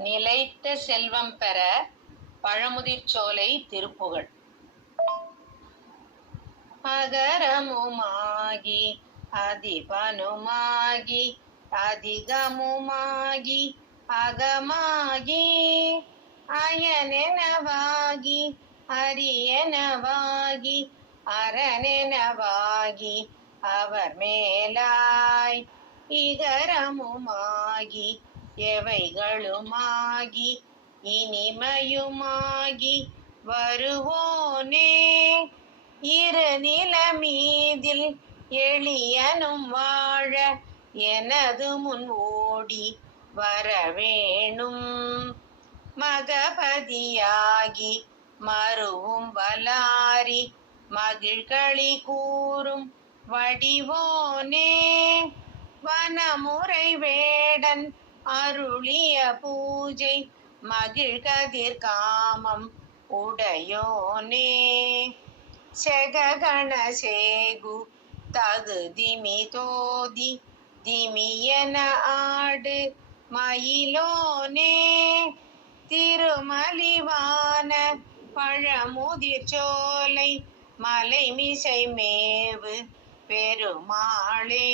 நிலைத்த செல்வம் பெற பழமுதிர்ச்சோலை திருப்புகழ். அகரமுமாகி அதிபனுமாகி அதிகமுமாகி அகமாகி அயனெனவாகி அரியனவாகி அரணெனவாகி அவர் மேலாய் இகரமுமாகி எவைகளுமாகி இனிமையுமாகி வருவோனே. இரு நிலமீதில் எளியனும் வாழ எனது முன் ஓடி வரவேணும் மகபதியாகி மறுவும் வலாரி மகிழ்களி கூறும் வடிவோனே. வனமுறை வேடன் அருளிய பூஜை மகிழ்கதிர் காமம் உடையோனே. செககண சேகு தகுதிமி தோதி திமியன ஆடு மயிலோனே. திருமலிவான பழமுதிர் சோலை மலைமிசை மேவு பெருமாளே.